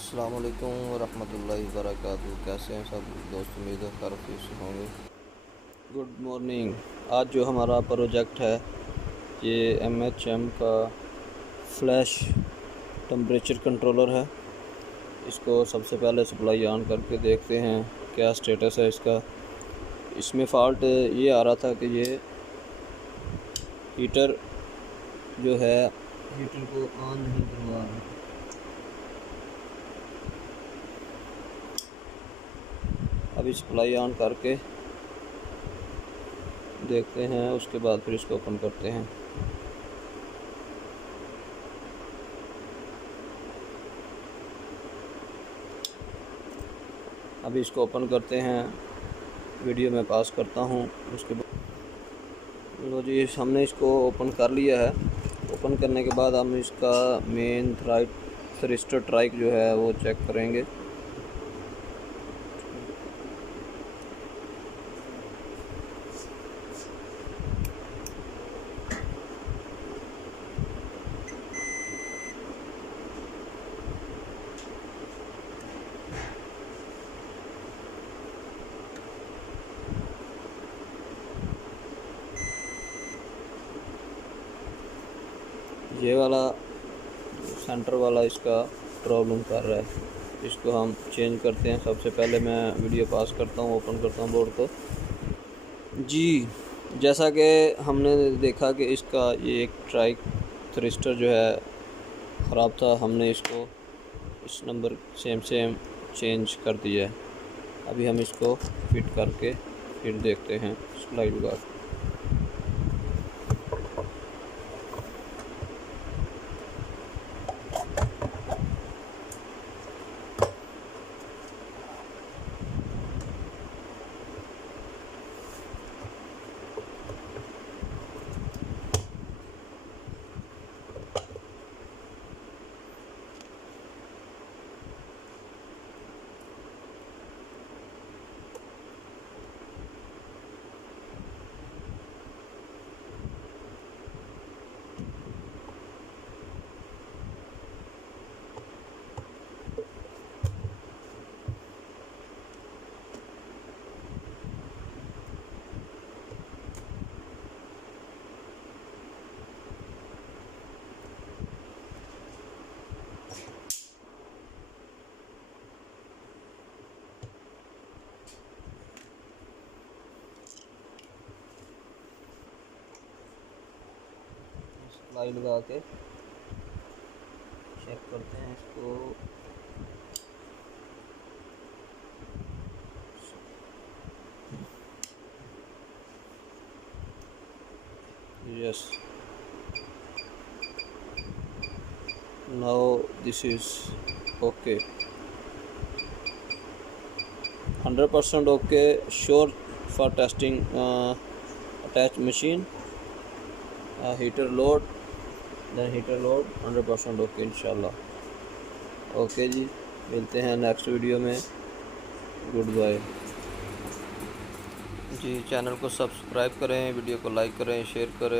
अस्सलाम वालेकुम वरहमतुल्लाहि वबरकातुहू। कैसे हैं सब दोस्त? उम्मीद है खैरियत से होंगे। Good morning. आज जो हमारा प्रोजेक्ट है ये MHM का फ्लैश टेम्परेचर कंट्रोलर है। इसको सबसे पहले सप्लाई ऑन करके देखते हैं क्या स्टेटस है इसका। इसमें फ़ॉल्ट ये आ रहा था कि ये हीटर जो है हीटर को ऑन नहीं करवा रहा। अभी सप्लाई ऑन करके देखते हैं, उसके बाद फिर इसको ओपन करते हैं। अभी इसको ओपन करते हैं, वीडियो में पास करता हूँ। उसके बाद लो जी, हमने इसको ओपन कर लिया है। ओपन करने के बाद हम इसका मेन थ्रिस्टर ट्राइक जो है वो चेक करेंगे। ये वाला सेंटर वाला इसका प्रॉब्लम कर रहा है। इसको हम चेंज करते हैं। सबसे पहले मैं वीडियो पास करता हूँ, ओपन करता हूँ बोर्ड को। जी, जैसा कि हमने देखा कि इसका ये एक ट्राइक थ्रिस्टर जो है ख़राब था। हमने इसको इस नंबर सेम चेंज कर दिया है। अभी हम इसको फिट करके फिर देखते हैं स्लाइड लगा के। सप्लाई लगा के चेक करते हैं इसको। Yes, now this is okay, 100% okay, sure for testing attach machine heater load, then heater load 100% okay इंशाल्लाह। ओके जी, मिलते हैं नेक्स्ट वीडियो में। गुड बाय जी। चैनल को सब्सक्राइब करें, वीडियो को लाइक करें, शेयर करें।